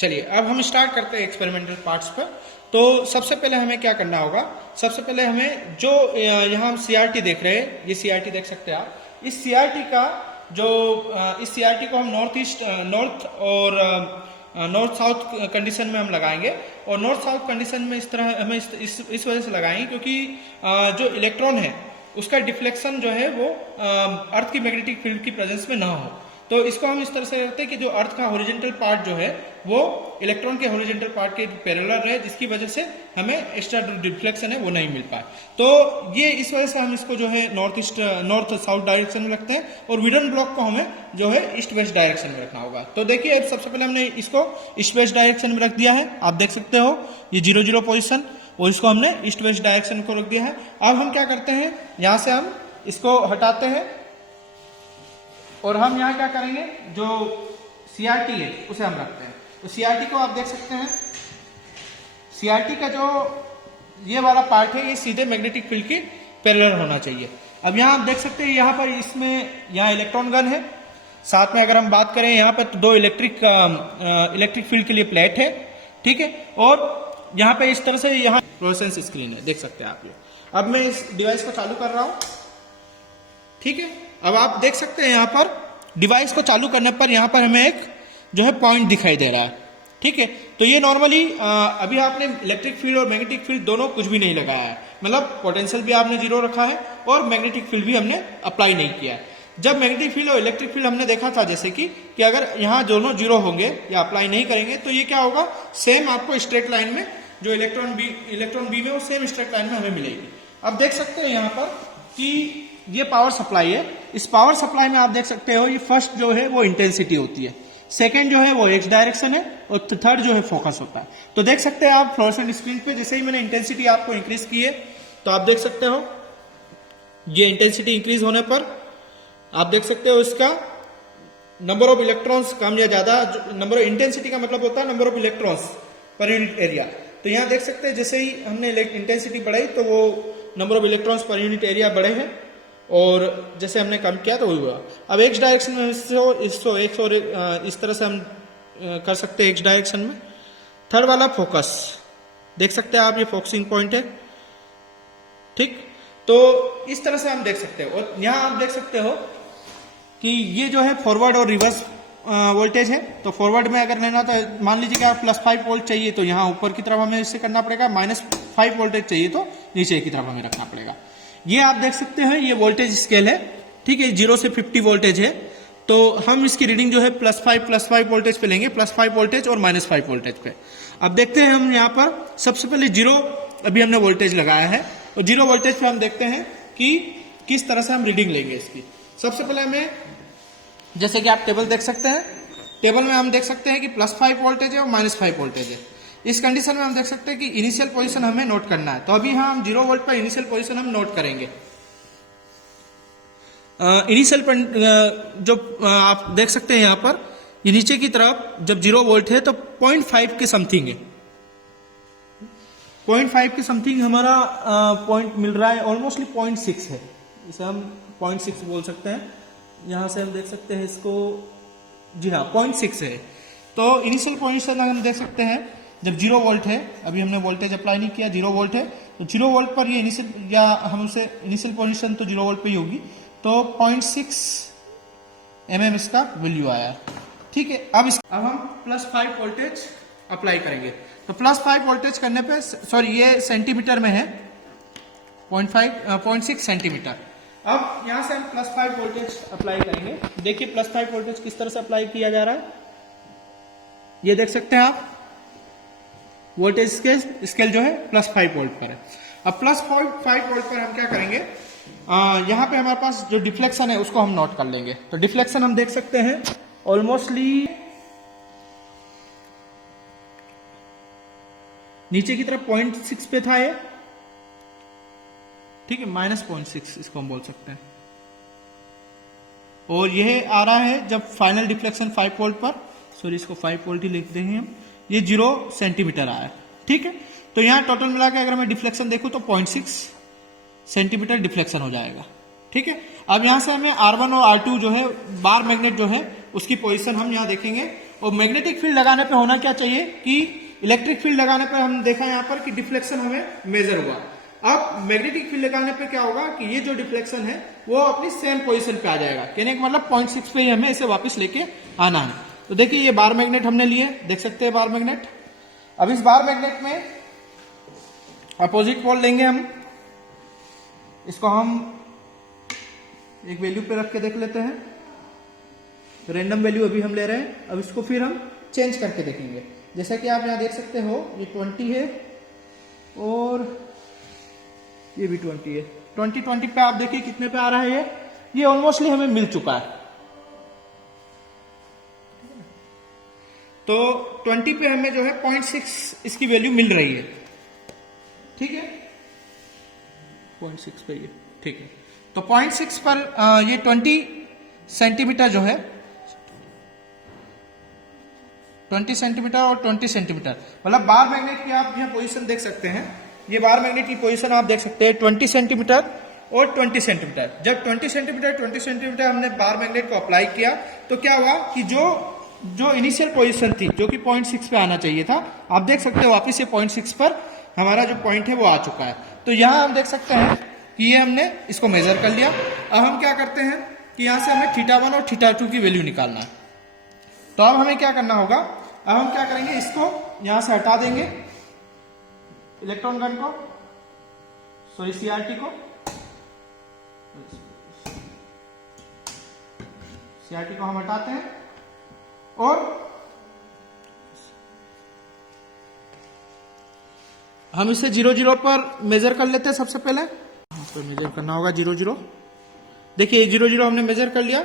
चलिए अब हम स्टार्ट करते हैं एक्सपेरिमेंटल पार्ट्स पर। तो सबसे पहले हमें क्या करना होगा, सबसे पहले हमें जो यहाँ हम सीआरटी देख रहे हैं, ये सीआरटी देख सकते हैं आप। इस सीआरटी का जो इस सीआरटी को हम नॉर्थ और नॉर्थ साउथ कंडीशन में हम लगाएंगे। और नॉर्थ साउथ कंडीशन में इस तरह हमें इस वजह से लगाएंगे क्योंकि जो इलेक्ट्रॉन है उसका डिफ्लेक्शन जो है वो अर्थ की मैग्नेटिक फील्ड की प्रेजेंस में ना हो। तो इसको हम इस तरह से करते हैं कि जो अर्थ का हॉरिजॉन्टल पार्ट जो है वो इलेक्ट्रॉन के हॉरिजॉन्टल पार्ट के पैरेलल रहे, जिसकी वजह से हमें एक्स्ट्रा डिफ्लेक्शन है वो नहीं मिल पाए। तो ये इस वजह से हम इसको जो है नॉर्थ साउथ डायरेक्शन में रखते हैं और विडन ब्लॉक को हमें जो है ईस्ट वेस्ट डायरेक्शन में रखना होगा। तो देखिए अब सबसे पहले हमने इसको ईस्ट वेस्ट डायरेक्शन में रख दिया है, आप देख सकते हो ये 0 0 पोजिशन, और इसको हमने ईस्ट वेस्ट डायरेक्शन को रख दिया है। अब हम क्या करते हैं, यहां से हम इसको हटाते हैं और हम यहाँ क्या करेंगे, जो सीआरटी है उसे हम रखते हैं। तो सीआरटी को आप देख सकते हैं, सीआरटी का जो ये वाला पार्ट है ये सीधे मैग्नेटिक फील्ड की पैरेलल होना चाहिए। अब यहाँ आप देख सकते हैं यहाँ पर इसमें यहाँ इलेक्ट्रॉन गन है, साथ में अगर हम बात करें यहाँ पर तो 2 इलेक्ट्रिक फील्ड के लिए प्लेट है, ठीक है। और यहाँ पे इस तरह से यहाँ फ्लोरेसेंस स्क्रीन है, देख सकते हैं आप ये। अब मैं इस डिवाइस को चालू कर रहा हूँ, ठीक है। अब आप देख सकते हैं यहाँ पर डिवाइस को चालू करने पर यहाँ पर हमें एक जो है पॉइंट दिखाई दे रहा है, ठीक है। तो ये नॉर्मली अभी आपने इलेक्ट्रिक फील्ड और मैग्नेटिक फील्ड दोनों कुछ भी नहीं लगाया है, मतलब पोटेंशियल भी आपने 0 रखा है और मैग्नेटिक फील्ड भी हमने अप्लाई नहीं किया है। जब मैग्नेटिक फील्ड और इलेक्ट्रिक फील्ड हमने देखा था जैसे कि अगर यहाँ दोनों 0 होंगे या अप्लाई नहीं करेंगे तो ये क्या होगा, सेम आपको स्ट्रेट लाइन में जो इलेक्ट्रॉन बीम है वो सेम स्ट्रेट लाइन में हमें मिलेगी। अब देख सकते हैं यहाँ पर कि ये पावर सप्लाई है, इस पावर सप्लाई में आप देख सकते हो ये फर्स्ट जो है वो इंटेंसिटी होती है, सेकंड जो है वो एक्स डायरेक्शन है और थर्ड जो है फोकस होता है। तो देख सकते हैं आप फ्लोरेसेंट स्क्रीन पे जैसे ही मैंने इंटेंसिटी आपको इंक्रीज की है तो आप देख सकते हो ये इंटेंसिटी इंक्रीज होने पर आप देख सकते हो इसका नंबर ऑफ इलेक्ट्रॉन्स कम या ज्यादा, नंबर ऑफ इंटेंसिटी का मतलब होता है number of electrons per unit area. तो यहाँ देख सकते हैं जैसे ही हमने इंटेंसिटी बढ़ाई तो वो number of electrons per unit area बढ़े हैं और जैसे हमने कम किया तो वही हुआ। अब एक्स डायरेक्शन में इस तरह से हम कर सकते हैं एक्स डायरेक्शन में। थर्ड वाला फोकस, देख सकते हैं आप ये फोकसिंग पॉइंट है, ठीक। तो इस तरह से हम देख सकते हो। और यहाँ आप देख सकते हो कि ये जो है फॉरवर्ड और रिवर्स वोल्टेज है। तो फॉरवर्ड में अगर लेना तो मान लीजिए कि आप +5 वोल्ट चाहिए तो यहाँ ऊपर की तरफ हमें इससे करना पड़ेगा, -5 वोल्टेज चाहिए तो नीचे की तरफ हमें रखना पड़ेगा। ये आप देख सकते हैं ये वोल्टेज स्केल है, ठीक है, 0 से 50 वोल्टेज है। तो हम इसकी रीडिंग जो है +5 वोल्टेज पे लेंगे, +5 वोल्टेज और -5 वोल्टेज पे। अब देखते हैं हम यहाँ पर सबसे पहले 0 अभी हमने वोल्टेज लगाया है और 0 वोल्टेज पे हम देखते हैं कि किस तरह से हम रीडिंग लेंगे इसकी। सबसे पहले हमें जैसे कि आप टेबल देख सकते हैं, टेबल में हम देख सकते हैं कि +5 वोल्टेज है और -5 वोल्टेज है। इस कंडीशन में हम देख सकते हैं कि इनिशियल पोजीशन हमें नोट करना है। तो अभी हम 0 वोल्ट पर इनिशियल पोजीशन हम नोट करेंगे। इनिशियल जो आप देख सकते हैं यहाँ पर ये नीचे की तरफ जब 0 वोल्ट है तो 0.5 के समथिंग है, 0.5 के समथिंग हमारा पॉइंट मिल रहा है, ऑलमोस्टली 0.6 है, इसे हम 0.6 बोल सकते हैं। यहां से हम देख सकते हैं इसको, जी हाँ 0.6 है। तो इनिशियल पोजीशन हम देख सकते हैं जब 0 वोल्ट है, अभी हमने वोल्टेज अप्लाई नहीं किया, 0 वोल्ट है तो 0 वोल्ट पर ये इनिशियल या हम उसे इनिशियल पोजीशन तो 0 वोल्ट पे ही होगी। तो 0.6 mm इसका वैल्यू आया, ठीक है। अब हम +5 वोल्टेज अप्लाई करेंगे। तो +5 वोल्टेज करने पे, सॉरी ये सेंटीमीटर में है, 0.6 सेंटीमीटर। अब यहां से हम +5 वोल्टेज अप्लाई करेंगे। देखिए +5 वोल्टेज किस तरह से अप्लाई किया जा रहा है, ये देख सकते हैं आप, वोल्टेज स्केल जो है +5 वोल्ट पर है। अब +5 वोल्ट पर हम क्या करेंगे, यहां पे हमारे पास जो डिफ्लेक्शन है उसको हम नोट कर लेंगे। तो डिफ्लेक्शन हम देख सकते हैं ऑलमोस्टली नीचे की तरफ 0.6 पे था ये, ठीक है, -0.6 इसको हम बोल सकते हैं। और यह आ रहा है जब फाइनल डिफ्लेक्शन 5 वोल्ट पर, सॉरी इसको 5 वोल्ट ही लिख देंगे हम, ये 0 सेंटीमीटर आया, ठीक है। तो यहाँ टोटल मिला के अगर मैं डिफ्लेक्शन देखूं तो 0.6 सेंटीमीटर डिफ्लेक्शन हो जाएगा, ठीक है। अब यहां से हमें R1 और R2 जो है बार मैग्नेट जो है उसकी पोजीशन हम यहाँ देखेंगे और मैग्नेटिक फील्ड लगाने पे होना क्या चाहिए कि इलेक्ट्रिक फील्ड लगाने पर हम देखा यहाँ पर कि डिफ्लेक्शन हमें मेजर हुआ। अब मैग्नेटिक फील्ड लगाने पे क्या होगा कि ये जो डिफ्लेक्शन है वो अपनी सेम पोजीशन पे आ जाएगा, कहने का मतलब 0.6 पे ही हमें इसे वापस लेके आना है। तो देखिए ये बार मैग्नेट हमने लिए, देख सकते हैं बार मैग्नेट। अब इस बार मैग्नेट में अपोजिट पोल लेंगे हम, इसको हम एक वैल्यू पे रख के देख लेते हैं, रैंडम वैल्यू अभी हम ले रहे हैं। अब इसको फिर हम चेंज करके देखेंगे, जैसा कि आप यहां देख सकते हो ये 20 है और ये भी 20 है। 20 पे आप देखिए कितने पे आ रहा है, ये ऑलमोस्टली हमें मिल चुका है। तो 20 पे हमें जो है 0.6 इसकी वैल्यू मिल रही है, ठीक है, 0.6 पे ये, ठीक है। तो 0.6 पर ये 20 सेंटीमीटर जो है, 20 सेंटीमीटर और 20 सेंटीमीटर, मतलब बार मैग्नेट की आप यहाँ पोजीशन देख सकते हैं। ये बार मैग्नेट की पोजीशन आप देख सकते हैं 20 सेंटीमीटर और 20 सेंटीमीटर। जब 20 सेंटीमीटर हमने बार मैग्नेट को अप्लाई किया तो क्या हुआ कि जो इनिशियल पोजीशन थी जो कि 0.6 पे आना चाहिए था, आप देख सकते हो वापिस ये 0.6 पर हमारा जो पॉइंट है वो आ चुका है। तो यहाँ हम देख सकते हैं कि ये हमने इसको मेजर कर लिया। अब हम क्या करते हैं कि यहाँ से हमें θ1 और θ2 की वैल्यू निकालना है। तो अब हमें क्या करना होगा, अब हम क्या करेंगे, इसको यहां से हटा देंगे, इलेक्ट्रॉन गन को, सॉरी सीआरटी को, सीआरटी को हम हटाते हैं और हम इसे 0 पर मेजर कर लेते हैं। सबसे पहले तो मेजर करना होगा 0 देखिए 0 हमने मेजर कर लिया।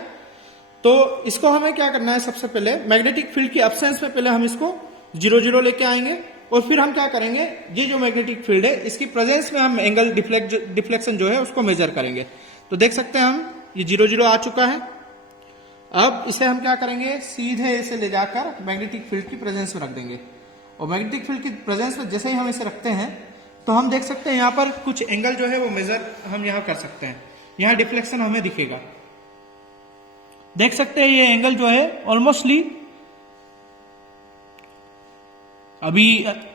तो इसको हमें क्या करना है, सबसे पहले मैग्नेटिक फील्ड की एब्सेंस में पहले हम इसको 0 लेके आएंगे और फिर हम क्या करेंगे, ये जो मैग्नेटिक फील्ड है इसकी प्रेजेंस में हम एंगल डिफ्लेक्शन जो है उसको मेजर करेंगे। तो देख सकते हैं हम ये 0 आ चुका है। अब इसे हम क्या करेंगे, सीधे इसे ले जाकर मैग्नेटिक फील्ड की प्रेजेंस में रख देंगे और मैग्नेटिक फील्ड की प्रेजेंस में जैसे ही हम इसे रखते हैं तो हम देख सकते हैं यहाँ पर कुछ एंगल जो है वो मेजर हम यहाँ कर सकते हैं। यहाँ डिफ्लेक्शन हमें दिखेगा, देख सकते हैं ये एंगल जो है ऑलमोस्टली अभी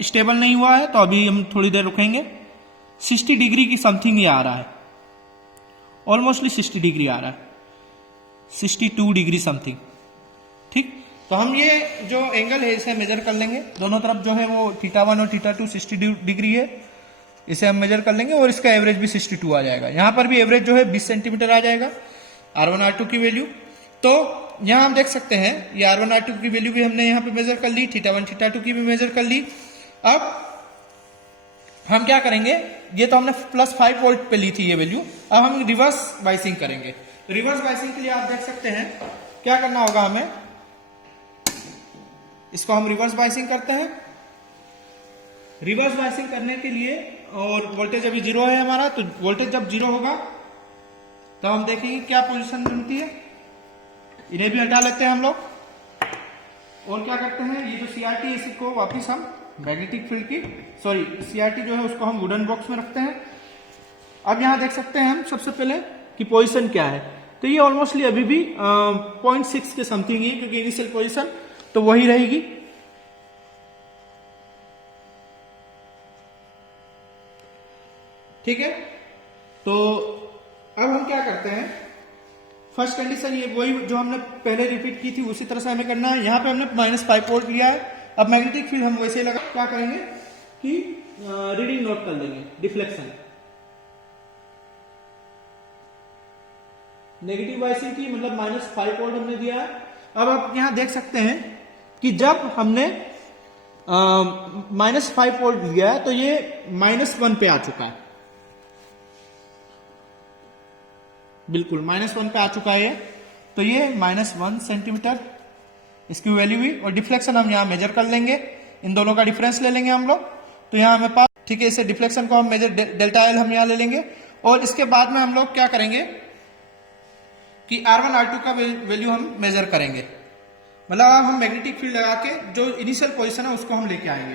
स्टेबल नहीं हुआ है, तो अभी हम थोड़ी देर रुकेंगे। 60 डिग्री की समथिंग ये आ रहा है, ऑलमोस्टली 60 डिग्री आ रहा है, 62 डिग्री समथिंग, ठीक। तो हम ये जो एंगल है इसे मेजर कर लेंगे, दोनों तरफ जो है वो θ1 और θ2 60 डिग्री है, इसे हम मेजर कर लेंगे और इसका एवरेज भी 62 आ जाएगा। यहां पर भी एवरेज जो है 20 सेंटीमीटर आ जाएगा, R1 R2 की वैल्यू। तो यहां हम देख सकते हैं ये R1 R2 की वैल्यू भी हमने यहां पे मेजर कर ली, θ1 θ2 की भी मेजर कर ली। अब हम क्या करेंगे, ये तो हमने +5 वोल्ट पे ली थी ये वैल्यू, अब हम रिवर्स बाइसिंग करेंगे। रिवर्स बाइसिंग के लिए आप देख सकते हैं क्या करना होगा हमें, इसको हम रिवर्स बाइसिंग करते हैं। रिवर्स बाइसिंग करने के लिए, और वोल्टेज अभी 0 है हमारा, तो वोल्टेज जब 0 होगा तो हम देखेंगे क्या पोजीशन बनती है। इन्हें भी हटा लेते हैं हम लोग और क्या करते हैं, ये जो सीआरटी इसको वापिस हम मैग्नेटिक फील्ड की, सॉरी सीआरटी जो है उसको हम वुडन बॉक्स में रखते हैं। अब यहां देख सकते हैं हम सबसे पहले कि पोजीशन क्या है, तो ये ऑलमोस्टली अभी भी 0.6 के समथिंग ही, क्योंकि इनिशियल पोजीशन तो वही रहेगी। ठीक है, तो अब हम क्या करते हैं, फर्स्ट कंडीशन ये वही जो हमने पहले रिपीट की थी उसी तरह से हमें करना है। यहां पे हमने -5 वोल्ट लिया है। अब मैग्नेटिक फील्ड हम वैसे लगा, क्या करेंगे कि रीडिंग नोट कर लेंगे, डिफ्लेक्शन नेगेटिव बाइसिंग की, मतलब -5 वोल्ट हमने दिया है। अब आप यहां देख सकते हैं कि जब हमने -5 वोल्ट दिया है तो ये -1 पे आ चुका है, बिल्कुल -1 पे आ चुका है। तो ये -1 सेंटीमीटर इसकी वैल्यू हुई, और डिफ्लेक्शन हम यहाँ मेजर कर लेंगे, इन दोनों का डिफरेंस ले लेंगे हम लोग। तो यहाँ हमें पास, ठीक है, इसे डिफ्लेक्शन को हम मेजर डेल्टा एल हम यहाँ ले लेंगे, और इसके बाद में हम लोग क्या करेंगे कि R1 R2 का वैल्यू हम मेजर करेंगे, मतलब अब हम मैग्नेटिक फील्ड लगा के जो इनिशियल पोजीशन है उसको हम लेके आएंगे।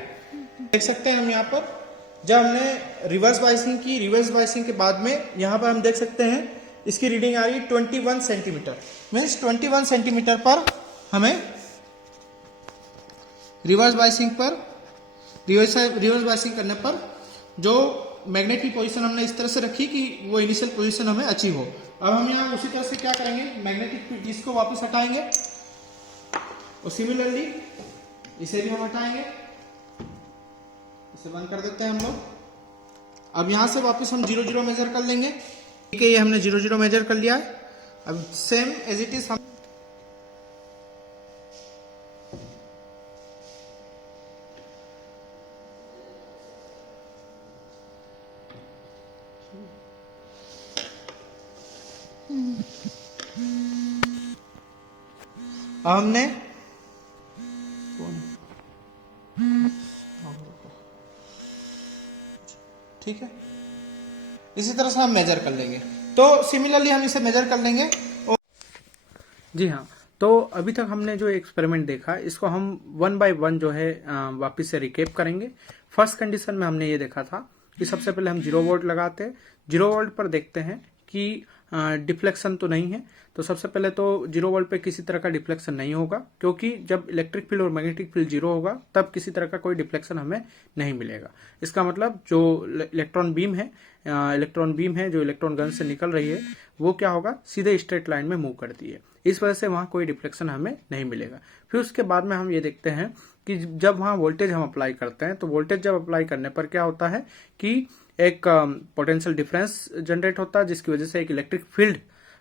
देख सकते हैं हम यहाँ पर जब हमने रिवर्स बाइसिंग की, रिवर्स बाइसिंग के बाद में यहाँ पर हम देख सकते हैं इसकी रीडिंग आ रही है 21 सेंटीमीटर, मीन्स 21 सेंटीमीटर पर हमें रिवर्स बायसिंग करने पर जो मैग्नेट की पोजीशन हमने इस तरह से रखी कि वो इनिशियल पोजीशन हमें अचीव हो। अब हम यहाँ उसी तरह से क्या करेंगे, मैग्नेटिक फील्ड इसको वापस हटाएंगे और सिमिलरली इसे भी हम हटाएंगे, इसे बंद कर देते हैं हम लोग। अब यहां से वापस हम 0 0 मेजर कर लेंगे। ठीक है, ये हमने 0 0 मेजर कर लिया है। अब सेम एज इट इज हम हमने ठीक है, इसी तरह से हम मेजर कर लेंगे। तो सिमिलरली हम इसे मेजर कर लेंगे। और जी हाँ, तो अभी तक हमने जो एक्सपेरिमेंट देखा इसको हम 1 बाय 1 जो है वापस से रिकेप करेंगे। फर्स्ट कंडीशन में हमने ये देखा था कि सबसे पहले हम 0 वोल्ट लगाते हैं, 0 वोल्ट पर देखते हैं कि डिफ्लेक्शन तो नहीं है। तो सबसे पहले तो 0 वोल्ट पे किसी तरह का डिफ्लेक्शन नहीं होगा, क्योंकि जब इलेक्ट्रिक फील्ड और मैग्नेटिक फील्ड 0 होगा तब किसी तरह का कोई डिफ्लेक्शन हमें नहीं मिलेगा। इसका मतलब जो इलेक्ट्रॉन बीम है जो इलेक्ट्रॉन गन से निकल रही है वो क्या होगा, सीधे स्ट्रेट लाइन में मूव करती है। इस वजह से वहां कोई डिफ्लेक्शन हमें नहीं मिलेगा। फिर उसके बाद में हम ये देखते हैं कि जब वहां वोल्टेज हम अप्लाई करते हैं तो वोल्टेज जब अप्लाई करने पर क्या होता है कि एक पोटेंशियल डिफरेंस जनरेट होता है, जिसकी वजह से एक इलेक्ट्रिक फील्ड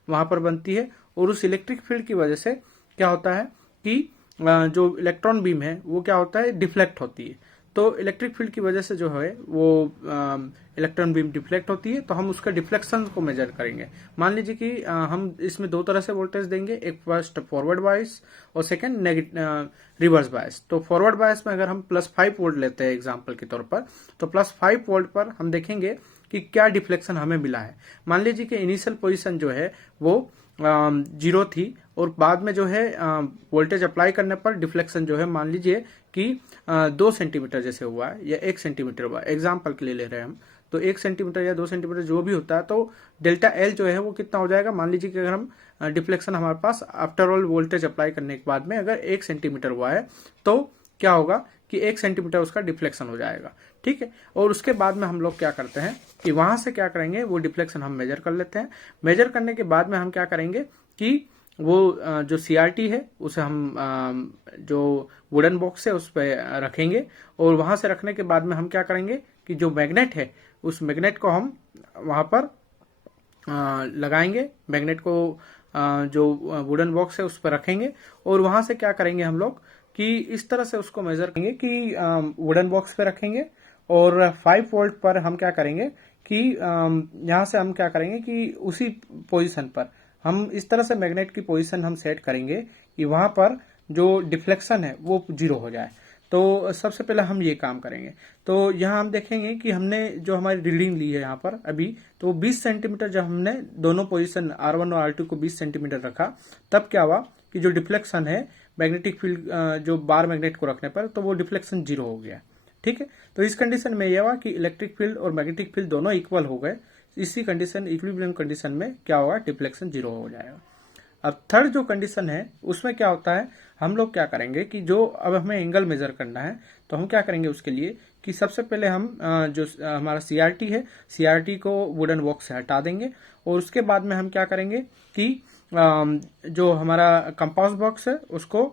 वहां पर बनती है। और उस इलेक्ट्रिक फील्ड की वजह से क्या होता है कि जो इलेक्ट्रॉन बीम है वो क्या होता है, डिफ्लेक्ट होती है। तो इलेक्ट्रिक फील्ड की वजह से जो है वो इलेक्ट्रॉन बीम डिफ्लेक्ट होती है, तो हम उसका डिफ्लेक्शन को मेजर करेंगे। मान लीजिए कि हम इसमें 2 तरह से वोल्टेज देंगे, एक फर्स्ट फॉरवर्ड बायस और सेकंड रिवर्स बायस। तो फॉरवर्ड बायस में अगर हम +5 वोल्ट लेते हैं एग्जांपल के तौर पर, तो +5 वोल्ट पर हम देखेंगे कि क्या डिफ्लेक्शन हमें मिला है। मान लीजिए कि इनिशियल पोजीशन जो है वो 0 थी और बाद में जो है वोल्टेज अप्लाई करने पर डिफ्लेक्शन जो है मान लीजिए कि 2 सेंटीमीटर जैसे हुआ है या 1 सेंटीमीटर हुआ है, एग्जाम्पल के लिए ले रहे हैं हम। तो 1 सेंटीमीटर या 2 सेंटीमीटर जो भी होता है, तो डेल्टा एल जो है वो कितना हो जाएगा। मान लीजिए कि अगर हम डिफ्लेक्शन हमारे पास आफ्टर ऑल वोल्टेज अप्लाई करने के बाद में अगर 1 सेंटीमीटर हुआ है तो क्या होगा कि 1 सेंटीमीटर उसका डिफ्लेक्शन हो जाएगा। ठीक है, और उसके बाद में हम लोग क्या करते हैं कि वहां से क्या करेंगे, वो डिफ्लेक्शन हम मेजर कर लेते हैं। मेजर करने के बाद में हम क्या करेंगे कि वो जो CRT है उसे हम जो वुडन बॉक्स है उस पर रखेंगे। और वहां से रखने के बाद में हम क्या करेंगे कि जो मैग्नेट है उस मैग्नेट को हम वहां पर लगाएंगे। मैग्नेट को जो वुडन बॉक्स है उस पर रखेंगे और वहां से क्या करेंगे हम लोग कि इस तरह से उसको मेजर करेंगे कि वुडन बॉक्स पे रखेंगे और 5 वोल्ट पर हम क्या करेंगे कि यहां से हम क्या करेंगे कि उसी पोजीशन पर हम इस तरह से मैग्नेट की पोजीशन हम सेट करेंगे कि वहां पर जो डिफ्लेक्शन है वो 0 हो जाए। तो सबसे पहले हम ये काम करेंगे। तो यहाँ हम देखेंगे कि हमने जो हमारी रीडिंग ली है यहाँ पर अभी, तो 20 सेंटीमीटर जब हमने दोनों पोजीशन R1 और R2 को 20 सेंटीमीटर रखा, तब क्या हुआ कि जो डिफ्लेक्शन है मैग्नेटिक फील्ड जो बार मैग्नेट को रखने पर, तो वो डिफ्लेक्शन 0 हो गया। ठीक है, तो इस कंडीशन में यह हुआ कि इलेक्ट्रिक फील्ड और मैग्नेटिक फील्ड दोनों इक्वल हो गए। इसी कंडीशन, इक्विलिब्रियम कंडीशन में क्या होगा, डिफ्लेक्शन 0 हो जाएगा। अब थर्ड जो कंडीशन है उसमें क्या होता है, हम लोग क्या करेंगे कि जो अब हमें एंगल मेजर करना है, तो हम क्या करेंगे उसके लिए कि सबसे पहले हम जो हमारा CRT है, CRT को वुडन बॉक्स से हटा देंगे। और उसके बाद में हम क्या करेंगे कि जो हमारा कंपास बॉक्स है उसको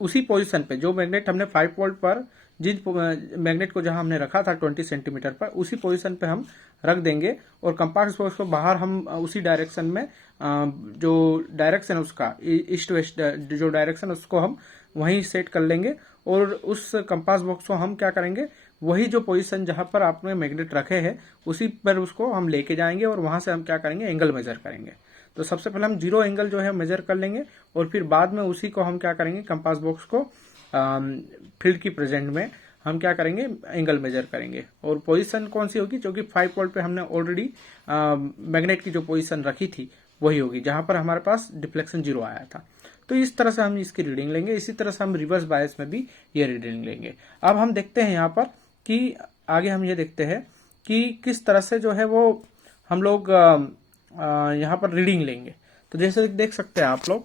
उसी पोजीशन पे, जो मैग्नेट हमने 5 वोल्ट पर जिस मैग्नेट को जहां हमने रखा था 20 सेंटीमीटर पर, उसी पोजीशन पे हम रख देंगे। और कंपास बॉक्स को बाहर हम उसी डायरेक्शन में, जो डायरेक्शन है उसका ईस्ट वेस्ट जो डायरेक्शन उसको हम वहीं सेट कर लेंगे। और उस कंपास बॉक्स को हम क्या करेंगे, वही जो पोजीशन जहां पर आपने मैग्नेट रखे हैं उसी पर उसको हम लेके जाएंगे और वहां से हम क्या करेंगे, एंगल मेजर करेंगे। तो सबसे पहले हम 0 एंगल जो है मेजर कर लेंगे और फिर बाद में उसी को हम क्या करेंगे, कंपास बॉक्स को फील्ड की प्रेजेंट में हम क्या करेंगे, एंगल मेजर करेंगे। और पोजीशन कौन सी होगी, जो कि 5 वोल्ट पे हमने ऑलरेडी मैग्नेट की जो पोजीशन रखी थी वही होगी, जहां पर हमारे पास डिफ्लेक्शन 0 आया था। तो इस तरह से हम इसकी रीडिंग लेंगे। इसी तरह से हम रिवर्स बायस में भी ये रीडिंग लेंगे। अब हम देखते हैं यहाँ पर कि आगे हम ये देखते हैं कि किस तरह से जो है वो हम लोग यहाँ पर रीडिंग लेंगे। तो जैसे देख सकते हैं आप लोग,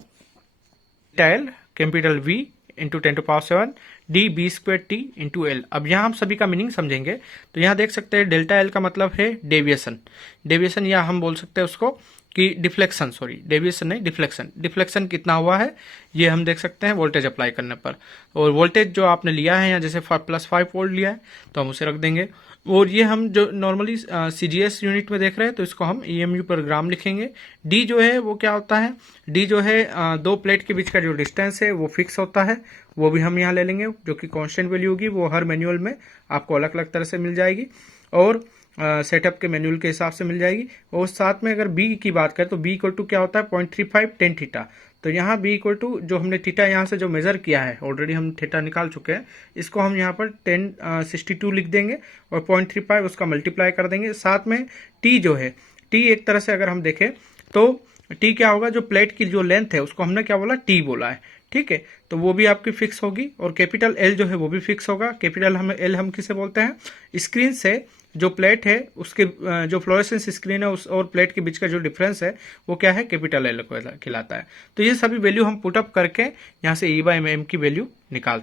capital V into 10⁻⁷ D B square T into L. अब यहाँ हम सभी का मीनिंग समझेंगे। तो यहाँ देख सकते हैं डेल्टा एल का मतलब है डेविएशन, डेविएशन या हम बोल सकते हैं उसको कि डिफ्लेक्शन, सॉरी डेविएशन नहीं डिफ्लेक्शन। डिफ्लेक्शन कितना हुआ है ये हम देख सकते हैं वोल्टेज अप्लाई करने पर। और वोल्टेज जो आपने लिया है यहाँ जैसे +5 वोल्ट लिया है तो हम उसे रख देंगे। और ये हम जो नॉर्मली CGS यूनिट में देख रहे हैं तो इसको हम EMU पर ग्राम लिखेंगे। डी जो है वो क्या होता है, डी जो है दो प्लेट के बीच का जो डिस्टेंस है वो फिक्स होता है, वो भी हम यहाँ ले लेंगे जो कि कांस्टेंट वैल्यू होगी, वो हर मैनुअल में आपको अलग अलग तरह से मिल जाएगी और सेटअप के मैनुअल के हिसाब से मिल जाएगी। और साथ में अगर बी की बात करें तो बी इक्वल टू क्या होता है 0.35 टेन थीटा। तो यहाँ बी इक्वल टू जो हमने थीटा यहाँ से जो मेजर किया है ऑलरेडी हम थीटा निकाल चुके हैं, इसको हम यहाँ पर 1062 लिख देंगे और 0.35 उसका मल्टीप्लाई कर देंगे। साथ में टी जो है, टी एक तरह से अगर हम देखें तो टी क्या होगा, जो प्लेट की जो लेंथ है उसको हमने क्या बोला टी बोला है, ठीक है। तो वो भी आपकी फिक्स होगी और कैपिटल एल जो है वो भी फिक्स होगा। कैपिटल हम एल हम किसे बोलते हैं, स्क्रीन से जो प्लेट है उसके जो फ्लोरेसेंस स्क्रीन है उस और प्लेट के बीच का जो डिफरेंस है वो क्या है कैपिटल एल को खिलाता है। तो ये सभी वैल्यू हम पुटअप करके यहाँ से E/mm की वैल्यू निकाल